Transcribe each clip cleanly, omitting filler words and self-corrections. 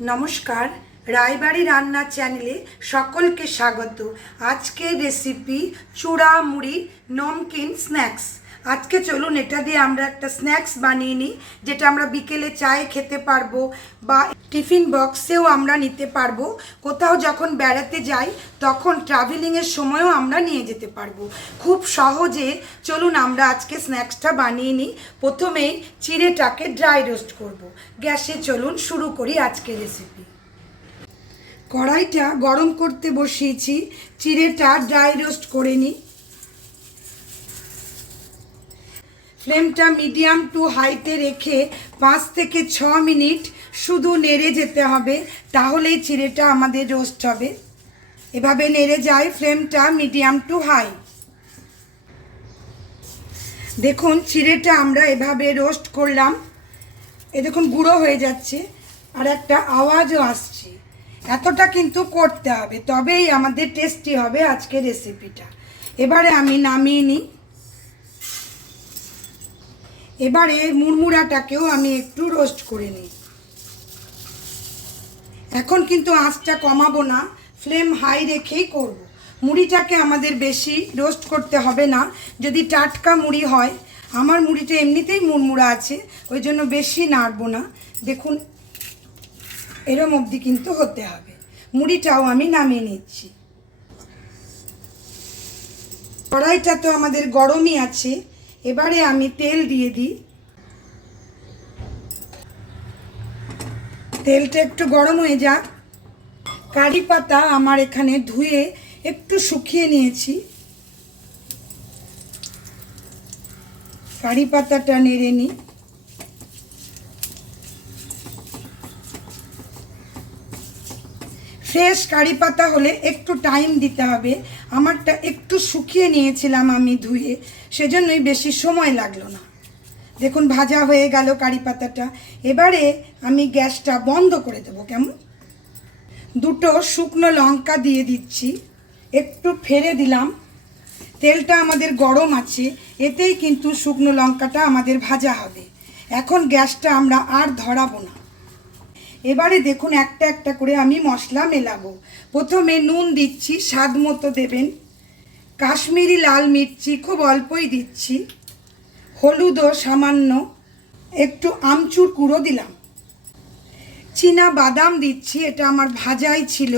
নমস্কার, রায়বাড়ি রান্না চ্যানেলে সকলকে স্বাগত। আজকের রেসিপি চূড়া মুড়ি নমকিন স্ন্যাক্স। আজকে চলুন এটা দিয়ে আমরা একটা স্ন্যাক্স বানিয়ে নিই, যেটা আমরা বিকেলে চায়ে খেতে পারবো বা টিফিন বক্সেও আমরা নিতে পারবো। কোথাও যখন বেড়াতে যাই তখন ট্রাভেলিংয়ের সময়ও আমরা নিয়ে যেতে পারবো খুব সহজে। চলুন আমরা আজকে স্ন্যাক্সটা বানিয়ে নিই। প্রথমেই চিড়েটাকে ড্রাই রোস্ট করব। গ্যাসে চলুন শুরু করি আজকের রেসিপি। কড়াইটা গরম করতে বসিয়েছি, চিড়েটা ড্রাই রোস্ট করে নিই। ফ্লেমটা মিডিয়াম টু হাইতে রেখে 5 থেকে 6 মিনিট শুধু নেড়ে যেতে হবে, তাহলেই চিড়েটা আমাদের রোস্ট হবে। এভাবে নেড়ে যায়, ফ্লেমটা মিডিয়াম টু হাই। দেখুন চিড়েটা আমরা এভাবে রোস্ট করলাম, এ দেখুন গুঁড়ো হয়ে যাচ্ছে আর একটা আওয়াজও আসছে। এতটা কিন্তু করতে হবে, তবেই আমাদের টেস্টি হবে আজকের রেসিপিটা। এবারে আমি নামিয়ে নিই। এবারে মুড়মুড়াটাকেও আমি একটু রোস্ট করে নিই। এখন কিন্তু আঁচটা কমাবো না, ফ্লেম হাই রেখেই করব। মুড়িটাকে আমাদের বেশি রোস্ট করতে হবে না, যদি টাটকা মুড়ি হয়। আমার মুড়িটা এমনিতেই মুড়মুড়া আছে, ওই জন্য বেশি নাড়বো না। দেখুন এরম অবধি কিন্তু হতে হবে। মুড়িটাও আমি নামিয়ে নিচ্ছি। কড়াইটা তো আমাদের গরমই আছে, এবারে আমি তেল দিয়ে দিই। তেলটা একটু গরম হয়ে যাক। কারি পাতা আমার এখানে ধুয়ে একটু শুকিয়ে নিয়েছি। কারি পাতাটা নেড়ে নিই। ফ্রেশ কারি পাতা হলে একটু টাইম দিতে হবে। আমারটা একটু শুকিয়ে নিয়েছিলাম আমি ধুয়ে, সেজন্যই বেশি সময় লাগলো না। দেখুন ভাজা হয়ে গেল কারি পাতাটা। এবারে আমি গ্যাসটা বন্ধ করে দেবো। কেমন, 2টো শুকনো লঙ্কা দিয়ে দিচ্ছি, একটু ফেলে দিলাম। তেলটা আমাদের গরম আছে, এতেই কিন্তু শুকনো লঙ্কাটা আমাদের ভাজা হবে। এখন গ্যাসটা আমরা আর ধরাবো না। এবারে দেখুন একটা একটা করে আমি মশলা মেলাবো। প্রথমে নুন দিচ্ছি, স্বাদ মতো দেবেন। কাশ্মীরি লাল মির্চি খুব অল্পই দিচ্ছি। হলুদও সামান্য, একটু আমচুর গুঁড়ো দিলাম। চীনা বাদাম দিচ্ছি, এটা আমার ভাজাই ছিল।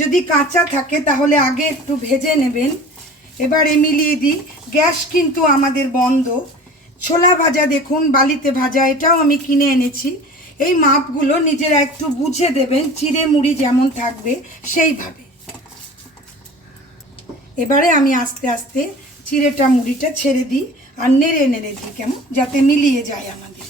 যদি কাঁচা থাকে তাহলে আগে একটু ভেজে নেবেন। এবারে মিলিয়ে দিই। গ্যাস কিন্তু আমাদের বন্ধ। ছোলা ভাজা দেখুন বালিতে ভাজা, এটাও আমি কিনে এনেছি। এই মাপগুলো নিজেরা একটু বুঝে দেবেন, চিড়ে মুড়ি যেমন থাকবে সেইভাবে। এবারে আমি আস্তে আস্তে চিড়েটা মুড়িটা ছেড়ে দিই আর নেড়ে নেড়ে দিই, কেমন, যাতে মিলিয়ে যায় আমাদের।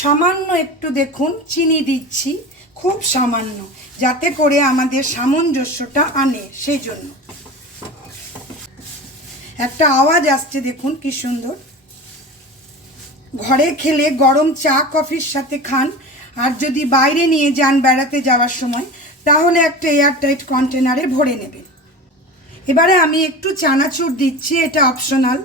সামান্য একটু দেখুন চিনি দিচ্ছি, খুব সামান্য, যাতে করে আমাদের সামঞ্জস্যটা আনে, সেই জন্য। একটা আওয়াজ আসছে দেখুন কি সুন্দর। ঘরে খেলে গরম চা কফির সাথে খান, আর যদি বাইরে নিয়ে যান বেড়াতে যাওয়ার সময়, তাহলে একটা এয়ারটাইট কন্টেনারে ভরে নেবেন। এবারে আমি একটু চানাচুর দিচ্ছি, এটা অপশনাল,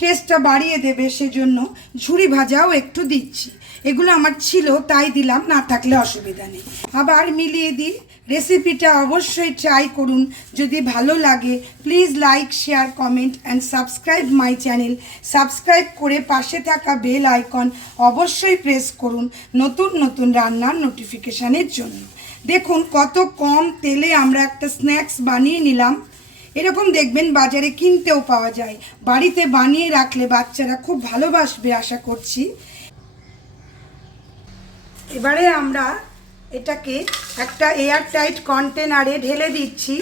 টেস্টটা বাড়িয়ে দেবে সেজন্য। ঝুরি ভাজাও একটু দিচ্ছি। এগুলো আমার ছিল তাই দিলাম, না থাকলে অসুবিধা নেই। আবার মিলিয়ে দিই। রেসিপিটা অবশ্যই ট্রাই করুন। যদি ভালো লাগে please like, share, comment and subscribe my channel. Subscribe করে পাশে থাকা বেল আইকন অবশ্যই প্রেস করুন নতুন নতুন রান্নার নোটিফিকেশানের জন্য। দেখুন কত কম তেলে আমরা একটা স্ন্যাক্স বানিয়ে নিলাম। এরকম দেখবেন বাজারে কিনতেও পাওয়া যায়। বাড়িতে বানিয়ে রাখলে বাচ্চারা খুব ভালোবাসবে আশা করছি। এবারে আমরা এটাকে একটা এয়ারটাইট কন্টেনারে ঢেলে দিচ্ছি।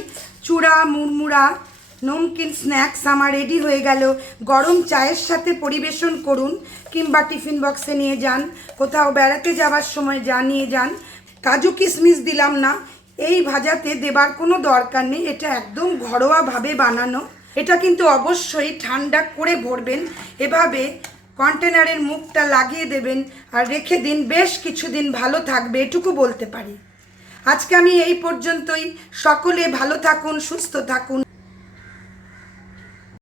চূড়া মুড়মুড়া নমকিন স্ন্যাক্স আমার রেডি হয়ে গেল। গরম চায়ের সাথে পরিবেশন করুন, কিংবা টিফিন বক্সে নিয়ে যান, কোথাও বেড়াতে যাওয়ার সময় নিয়ে যান। কাজু কিশমিশ দিলাম না, এই ভাজাতে দেবার কোনো দরকার নেই, এটা একদম ঘরোয়াভাবে বানানো। এটা কিন্তু অবশ্যই ঠান্ডা করে ভরবেন। এভাবে কন্টেনারের মুখটা লাগিয়ে দেবেন আর রেখে দিন, বেশ কিছুদিন ভালো থাকবে, এটুকু বলতে পারি। আজকে আমি এই পর্যন্তই। সকলে ভালো থাকুন, সুস্থ থাকুন।